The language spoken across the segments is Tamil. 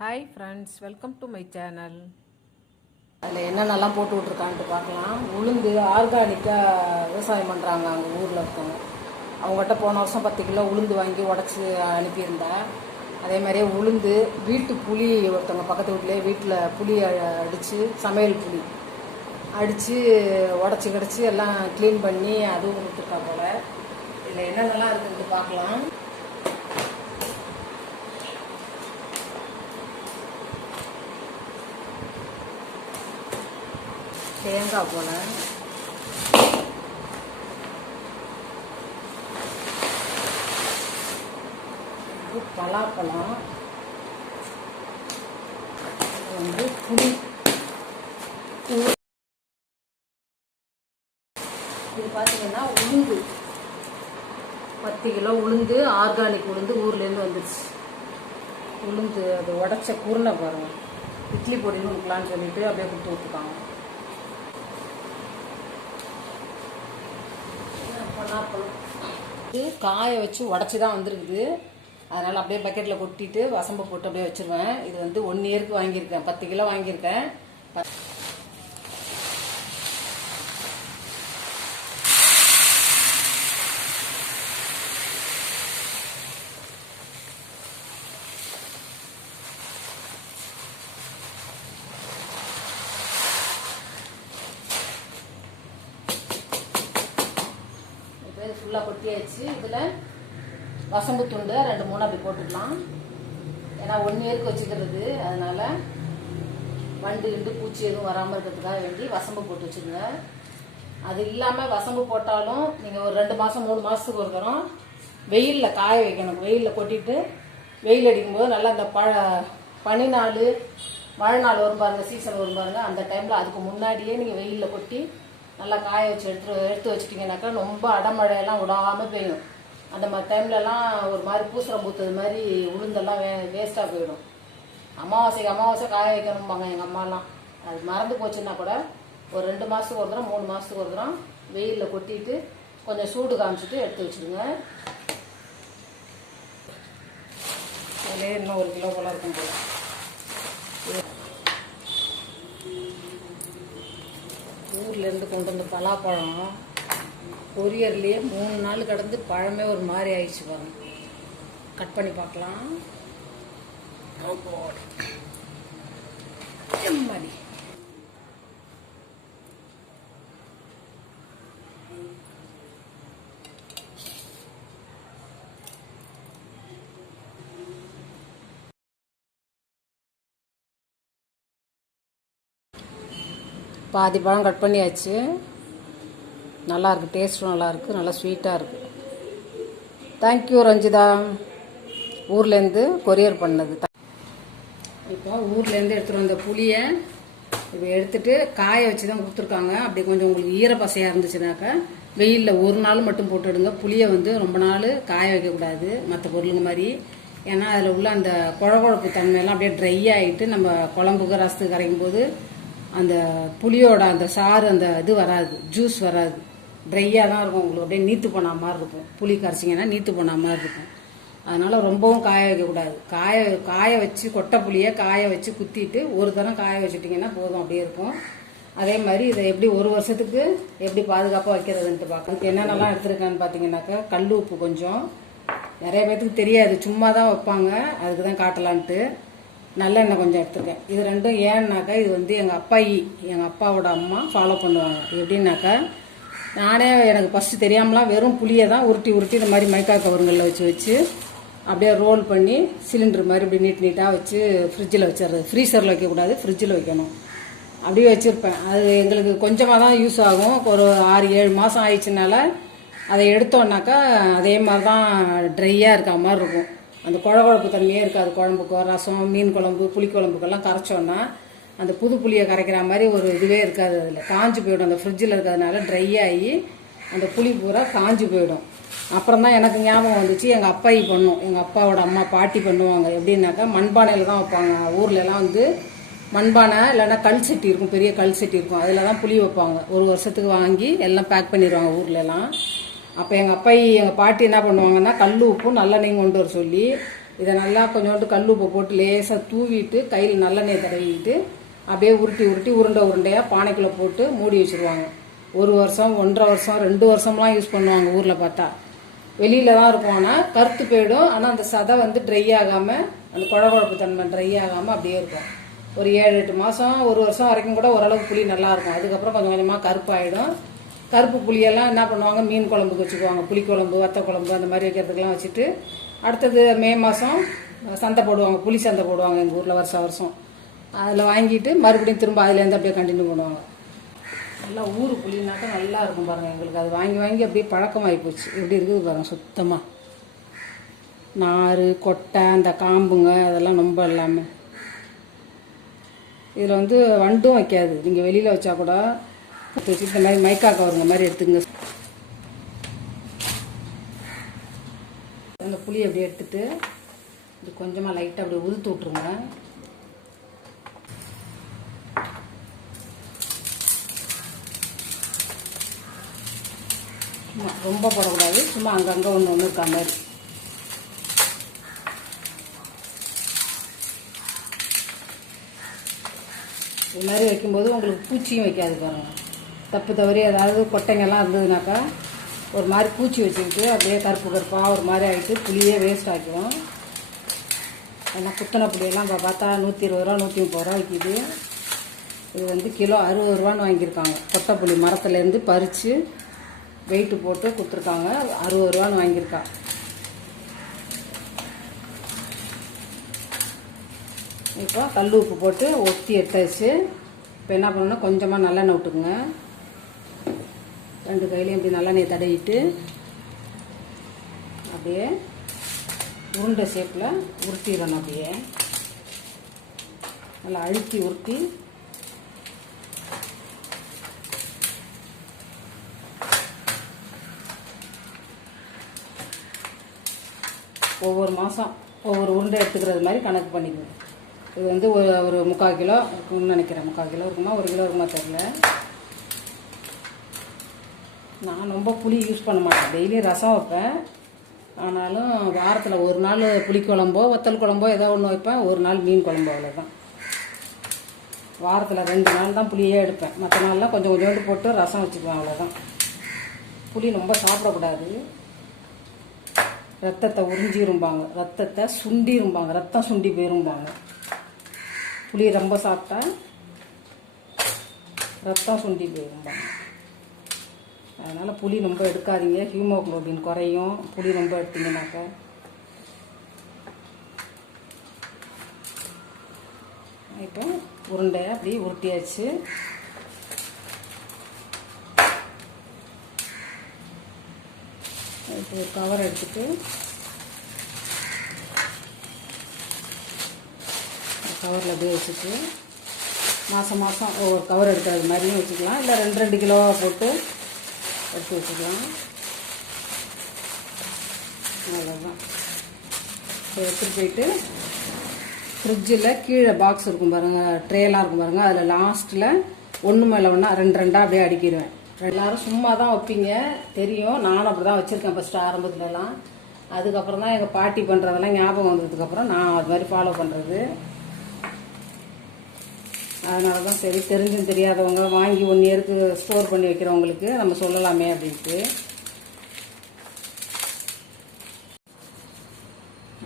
Hi friends welcome to my channel அதில் என்னென்னலாம் போட்டு விட்ருக்கான்ட்டு பார்க்கலாம். உளுந்து ஆர்கானிக்காக விவசாயம் பண்ணுறாங்க அங்கே ஊரில் இருக்கவங்க. அவங்ககிட்ட போன வருஷம் பத்து கிலோ உளுந்து வாங்கி உடச்சி அனுப்பியிருந்தேன். அதே மாதிரியே உளுந்து வீட்டு புளி ஒருத்தவங்க பக்கத்து வீட்டிலே வீட்டில் புளி அடித்து சமையல் புளி அடித்து உடச்சி கிடச்சி எல்லாம் க்ளீன் பண்ணி அதுவும் கொடுத்துருக்கா போல். இதில் என்னென்னலாம் இருக்குன்ட்டு பார்க்கலாம். தேங்காய் போல. இது பலாப்பழம். வந்து புளி. இது பார்த்தீங்கன்னா உளுந்து. பத்து கிலோ உளுந்து ஆர்கானிக் உளுந்து ஊர்லேருந்து வந்துடுச்சு உளுந்து அது உடச்ச குருணை பாருங்க. இட்லி பொடின்னு கொடுக்கலான்னு சொல்லிட்டு அப்படியே கொடுத்து விட்டுருக்காங்க. இது காய வச்சு உடச்சி தான் வந்திருக்குது. அதனால் அப்படியே பக்கெட்டில் கொட்டிட்டு வசம்பு போட்டு அப்படியே வச்சுருவேன். இது வந்து ஒன் இயருக்கு வாங்கியிருக்கேன். பத்து கிலோ வாங்கியிருக்கேன். ஃபுல்லாக கொட்டியாச்சு. இதில் வசம்பு துண்டு ரெண்டு மூணு அப்படி போட்டுக்கலாம். ஏன்னா ஒன் இயருக்கு வச்சுக்கிறது. அதனால் வண்டு இண்டு பூச்சி எதுவும் வராமல் இருக்கிறதுக்காக வேண்டி வசம்பு போட்டு வச்சுருங்க அது இல்லாமல் வசம்பு போட்டாலும் நீங்கள் ஒரு ரெண்டு மாதம் மூணு மாதத்துக்கு ஒரு தரம் வெயிலில் காய வைக்கணும். வெயிலில் கொட்டிட்டு வெயில் அடிக்கும்போது நல்லா அந்த பழ பனி நாள் மழை நாள் வரும் பாருங்கள் சீசன் வரும் பாருங்கள் அந்த டைமில் அதுக்கு முன்னாடியே நீங்கள் வெயிலில் கொட்டி நல்லா காய வச்சு எடுத்து எடுத்து வச்சிட்டிங்கனாக்கா ரொம்ப அடமழையெல்லாம் விடாமல் பெய்யும் அந்த மாதிரி டைம்லலாம் ஒரு மாதிரி பூசரம் பூத்தது மாதிரி உளுந்தெல்லாம் வே வேஸ்ட்டாக போயிடும். அமாவாசைக்கு அமாவாசை காய வைக்கணும்பாங்க எங்கள் அம்மாலாம். அது மறந்து போச்சுன்னா கூட ஒரு ரெண்டு மாதத்துக்கு ஒரு தரம் மூணு மாதத்துக்கு ஒரு தரம் வெயிலில் கொட்டிட்டு கொஞ்சம் சூடு காமிச்சிட்டு எடுத்து வச்சுடுங்க. இன்னும் ஒரு கிலோ போல இருக்கும் போது ஊர்லேருந்து கொண்டு வந்த பலாப்பழம் கொரியர்லேயே மூணு நாள் கடந்து பழமே ஒரு மாதிரி ஆயிடுச்சு பாருங்க. கட் பண்ணி பார்க்கலாம். Oh மாதிரி பாதி பழம் கட் பண்ணியாச்சு. நல்லாயிருக்கு டேஸ்ட்டும் நல்லாயிருக்கு நல்லா ஸ்வீட்டாக இருக்குது தேங்க்யூ ரஞ்சிதா. ஊர்லேருந்து கொரியர் பண்ணது. இப்போ ஊர்லேருந்து எடுத்துகிட்டு வந்த புளியை இப்போ எடுத்துகிட்டு காய வச்சு தான் கொடுத்துருக்காங்க. அப்படி கொஞ்சம் உங்களுக்கு ஈரப்பசையாக இருந்துச்சுனாக்கா வெயிலில் ஒரு நாள் மட்டும் போட்டுடுங்க புளியை வந்து ரொம்ப நாள் காய வைக்கக்கூடாது மற்ற பொருளுங்க மாதிரி ஏன்னா அதில் உள்ள அந்த குழகுழப்பு தன்மையெல்லாம் அப்படியே ட்ரை ஆகிட்டு நம்ம குழம்புக்கு ரசத்துக்கு கரைக்கும் போது அந்த புளியோட அந்த சாறு அந்த இது வராது ஜூஸ் வராது. ட்ரையாக தான் இருக்கும் உங்களுக்கு. அப்படியே நீத்து போன மாதிரி இருக்கும். புளி கரைச்சிங்கன்னா நீத்து போன மாதிரி இருக்கும். அதனால் ரொம்பவும் காய வைக்கக்கூடாது. காய காய வச்சு கொட்டை புளியை காய வச்சு குத்திட்டு ஒரு தரம் காய வச்சுட்டிங்கன்னா போதும். அப்படியே இருக்கும். அதே மாதிரி இதை எப்படி ஒரு வருஷத்துக்கு எப்படி பாதுகாப்பாக வைக்கிறதுன்ட்டு பார்க்கலாம். என்னென்னலாம் எடுத்துருக்கேன்னு பார்த்தீங்கன்னாக்கா கல் உப்பு கொஞ்சம். நிறைய பேர்த்துக்கு தெரியாது. சும்மா தான் வைப்பாங்க. அதுக்கு தான் காட்டலான்ட்டு. நல்லெண்ணெய் கொஞ்சம் எடுத்துருக்கேன். இது ரெண்டும் ஏன்னாக்கா இது வந்து எங்கள் அப்பாயி எங்கள் அப்பாவோட அம்மா ஃபாலோ பண்ணுவாங்க. எப்படின்னாக்கா நானே எனக்கு ஃபஸ்ட்டு தெரியாமலாம் வெறும் புளியை தான் உருட்டி உருட்டி இந்த மாதிரி மைக்கா கவருங்களில் வச்சு வச்சு அப்படியே ரோல் பண்ணி சிலிண்டர் மாதிரி இப்படி நீட் நீட்டாக வச்சு ஃப்ரிட்ஜில் வச்சிடுறது. ஃப்ரீசரில் வைக்கக்கூடாது ஃப்ரிட்ஜில் வைக்கணும். அப்படியே வச்சுருப்பேன். அது எங்களுக்கு கொஞ்சமாக தான் யூஸ் ஆகும். ஒரு ஆறு ஏழு மாதம் ஆயிடுச்சுனால அதை எடுத்தோன்னாக்கா அதே மாதிரி தான் ட்ரையாக இருக்க மாதிரி இருக்கும். அந்த குழகுழப்பு தன்மையே இருக்காது. குழம்புக்கோ ரசம் மீன் குழம்பு புளிக்குழம்புக்கெல்லாம் கரைச்சோன்னா அந்த புது புளியை கரைக்கிற மாதிரி ஒரு இதுவே இருக்காது அதில். காஞ்சி போயிடும். அந்த ஃப்ரிட்ஜில் இருக்கிறதுனால ட்ரை ஆகி அந்த புளி பூரா காஞ்சு போயிடும். அப்புறம் தான் எனக்கு ஞாபகம் வந்துச்சு எங்கள் அப்பாயி பண்ணும். எங்கள் அப்பாவோட அம்மா பாட்டி பண்ணுவாங்க. எப்படின்னாக்கா மண்பானையில் தான் வைப்பாங்க. ஊர்லலாம் வந்து மண்பானை இல்லைன்னா கல் சட்டி இருக்கும். பெரிய கல் சட்டி இருக்கும். அதில் தான் புளி வைப்பாங்க. ஒரு வருஷத்துக்கு வாங்கி எல்லாம் பேக் பண்ணிடுவாங்க ஊர்ல எல்லாம். அப்போ எங்கள் அப்பா எங்கள் பாட்டி என்ன பண்ணுவாங்கன்னா கல் உப்பும் நல்லெண்ணெயும் கொண்டு வர சொல்லி இதை நல்லா கொஞ்சோண்டு கல் உப்பு போட்டு லேசாக தூவிட்டு கையில் நல்லெண்ணெய் தடவிட்டு அப்படியே உருட்டி உருட்டி உருண்டை உருண்டையாக பானைக்குள்ளே போட்டு மூடி வச்சுருவாங்க. ஒரு வருஷம் ஒன்றரை வருஷம் ரெண்டு வருஷம்லாம் யூஸ் பண்ணுவாங்க ஊரில் பார்த்தா. வெளியில தான் இருக்கும். ஆனால் கருத்து போயிடும். ஆனால் அந்த சதை வந்து ட்ரை ஆகாமல் அந்த குழகுழப்பு தன்மை ட்ரை ஆகாமல் அப்படியே இருக்கும். ஒரு ஏழு எட்டு மாதம் ஒரு வருஷம் வரைக்கும் கூட ஓரளவுக்கு புளி நல்லாயிருக்கும் அதுக்கப்புறம் கொஞ்சம் கொஞ்சமாக கருப்பாயிடும். கருப்பு புளியெல்லாம் என்ன பண்ணுவாங்க? மீன் குழம்புக்கு வச்சுக்குவாங்க. புளி குழம்பு வத்த குழம்பு அந்த மாதிரி வைக்கிறதுக்கெல்லாம் வச்சுட்டு அடுத்தது மே மாதம் சந்தை போடுவாங்க. புளி சந்தை போடுவாங்க எங்கள் ஊரில் வருஷம் வருஷம். அதில் வாங்கிட்டு மறுபடியும் திரும்ப அதுலேருந்து அப்படியே கண்டினியூ பண்ணுவாங்க. நல்லா ஊர் புளினாக்கா நல்லா இருக்கும் பாருங்கள் எங்களுக்கு. அது வாங்கி வாங்கி அப்படியே பழக்கமாகி போச்சு. எப்படி இருக்குது பாருங்கள் சுத்தமாக நார் கொட்டை அந்த காம்புங்க அதெல்லாம் ரொம்ப இல்லாமல் இதில் வந்து வண்டும் வைக்காது. நீங்கள் வெளியில் வச்சா கூட இந்த மாதிரி மைக்கா கவருங்க மாதிரி எடுத்துங்க அந்த புளியை அப்படியே எடுத்துட்டு இது கொஞ்சமாக லைட்டாக அப்படியே உதுத்து விட்ருங்க சும்மா ரொம்ப போடக்கூடாது. சும்மா அங்கங்கே ஒன்று ஒன்று இருக்கா மாதிரி. இது மாதிரி வைக்கும்போது உங்களுக்கு பூச்சியும் வைக்காது பாருங்க. தப்பு தவறி ஏதாவது கொட்டைங்கெல்லாம் இருந்ததுனாக்கா ஒரு மாதிரி பூச்சி வச்சுக்கிட்டு அப்படியே கருப்பு கருப்பாக ஒரு மாதிரி ஆகிட்டு புளியே வேஸ்ட் ஆக்கிடும். ஏன்னா குத்தனை புளியெல்லாம் இப்போ பார்த்தா நூற்றி இருபது ரூபா நூற்றி முப்பது ரூபா விற்கிது இது வந்து கிலோ அறுபது ரூபான்னு வாங்கியிருக்காங்க. கொட்டை புளி மரத்துலேருந்து பறித்து வெயிட்டு போட்டு கொடுத்துருக்காங்க. அறுபது ரூபான்னு வாங்கியிருக்காங்க இப்போ கல் உப்பு போட்டு ஒத்தி எடுத்தாச்சு இப்போ என்ன பண்ணணும்னா கொஞ்சமாக நல்லெண்ணெய் விட்டுக்குங்க. ரெண்டு கையிலையும் இப்படி நல்லெண்ணெய் தடவிட்டு அப்படியே உருண்டை ஷேப்பில் உருட்டிடணும் அப்படியே. நல்லா அழுத்தி உருட்டி. ஒவ்வொரு மாதம் ஒவ்வொரு உருண்டை எடுத்துக்கிறது மாதிரி கணக்கு பண்ணிக்கணும். இது வந்து ஒரு ஒரு முக்கால் கிலோ இருக்கும்னு நினைக்கிறேன். முக்கால் கிலோ இருக்குமா? ஒரு கிலோ இருக்குமா தெரில நான் ரொம்ப புளி யூஸ் பண்ண மாட்டேன். டெய்லியும் ரசம் வைப்பேன். ஆனாலும் வாரத்தில் ஒரு நாள் புளிக்குழம்போ வத்தல் குழம்போ ஏதோ ஒன்று வைப்பேன். ஒரு நாள் மீன் குழம்பு அவ்வளோதான் வாரத்தில் ரெண்டு நாள் தான் புளியே எடுப்பேன். மற்ற நாள்லாம் கொஞ்சம் கொஞ்சோண்டு போட்டு ரசம் வச்சுக்குவேன் அவ்வளோதான் புளி ரொம்ப சாப்பிடக்கூடாது. ரத்தத்தை உறிஞ்சிரும்பாங்க. ரத்தத்தை சுண்டிரும்பாங்க. ரத்தம் சுண்டி போயிரும்பாங்க. புளி ரொம்ப சாப்பிட்டா ரத்தம் சுண்டி போயிரும்பாங்க. அதனால் புளி ரொம்ப எடுக்காதீங்க. ஹீமோக்ளோபின் குறையும். புளி ரொம்ப எடுத்தீங்கன்னாக்கா. இப்போ உருண்டையை அப்படியே உருட்டியாச்சு. இப்போ கவர் எடுத்துட்டு கவரில் அப்படியே வச்சுட்டு மாதம் மாதம் ஒவ்வொரு கவர் எடுக்கிறது மாதிரியும் வச்சுக்கலாம். இல்லை ரெண்டு ரெண்டு கிலோவாக போட்டு எடுத்து வச்சுக்கலாம். அவ்வளோதான் எடுத்துகிட்டு போயிட்டு ஃப்ரிட்ஜில் கீழே பாக்ஸ் இருக்கும் பாருங்கள் ட்ரேலாம் இருக்கும் பாருங்கள் அதில் லாஸ்ட்டில் ஒன்று மேலே ஒன்றா ரெண்டு ரெண்டாக அப்படியே அடிக்கிடுவேன். எல்லாரும் சும்மா தான் வைப்பீங்க. தெரியும். நானும் அப்படி தான் வச்சுருக்கேன் ஃபஸ்ட்டு ஆரம்பத்துலலாம். அதுக்கப்புறம் தான் எங்கள் பாட்டி பண்ணுறதெல்லாம் ஞாபகம் வந்ததுக்கப்புறம் நான் அது மாதிரி ஃபாலோ பண்ணுறது அதனால தான் சரி தெரிஞ்சும் தெரியாதவங்க வாங்கி ஒன் இயருக்கு ஸ்டோர் பண்ணி வைக்கிறவங்களுக்கு நம்ம சொல்லலாமே அப்படின்ட்டு.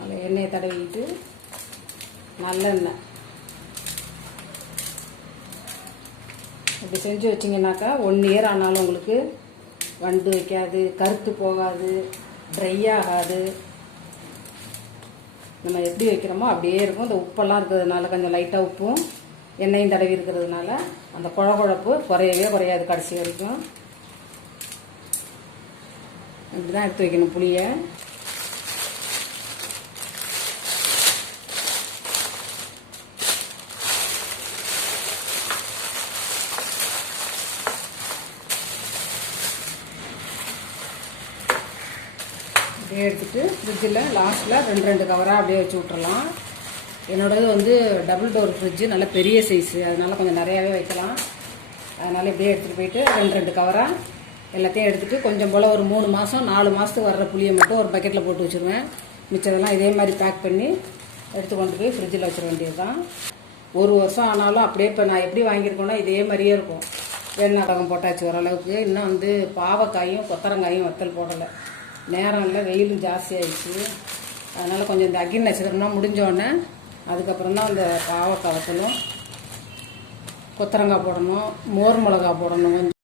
அதில் எண்ணெயை தடவிட்டு நல்லெண்ணெய். இப்படி செஞ்சு வச்சிங்கனாக்கா ஒன் இயர் ஆனாலும் உங்களுக்கு வண்டு வைக்காது கருத்து போகாது ட்ரை ஆகாது. நம்ம எப்படி வைக்கிறோமோ அப்படியே இருக்கும். இந்த உப்பெல்லாம் இருக்கிறதுனால கொஞ்சம் லைட்டாக உப்பும். எண்ணெயும் தடவி இருக்கிறதுனால அந்த குழகுழப்பு குறையவே குறையாது கடைசி வரைக்கும். இப்படி தான் எடுத்து வைக்கணும் புளியை. அப்படியே எடுத்துட்டு ஃப்ரிட்ஜில் லாஸ்ட்டில் ரெண்டு ரெண்டு கவராக அப்படியே வச்சு விட்றலாம் என்னோடது வந்து டபுள் டோர் ஃப்ரிட்ஜு நல்ல பெரிய சைஸு அதனால் கொஞ்சம் நிறையாவே வைக்கலாம். அதனால் இப்படியே எடுத்துகிட்டு போயிட்டு ரெண்டு ரெண்டு கவராக எல்லாத்தையும் எடுத்துகிட்டு கொஞ்சம் போல் ஒரு மூணு மாதம் நாலு மாதத்துக்கு வர்ற புளியை மட்டும் ஒரு பக்கெட்டில் போட்டு வச்சுருவேன். மிச்சதெல்லாம் இதே மாதிரி பேக் பண்ணி எடுத்து கொண்டு போய் ஃப்ரிட்ஜில் வச்சிட வேண்டியது தான் ஒரு வருஷம் ஆனாலும் அப்படியே இப்போ நான் எப்படி வாங்கியிருக்கோன்னா இதே மாதிரியே இருக்கும். வெண்ணாடகம் போட்டாச்சு ஓரளவுக்கு. இன்னும் வந்து பாவக்காயும் கொத்தரங்காயும் வத்தல் போடலை. நேரம் இல்லை வெயிலும் ஜாஸ்தி ஆயிடுச்சு அதனால் கொஞ்சம் இந்த அக்னி நட்சத்திரம்னா முடிஞ்சோடனே அதுக்கப்புறம் தான் அந்த பாவக்காய் வத்தலும் கொத்தரங்காய் போடணும். மோர் மிளகா போடணும். கொஞ்சம்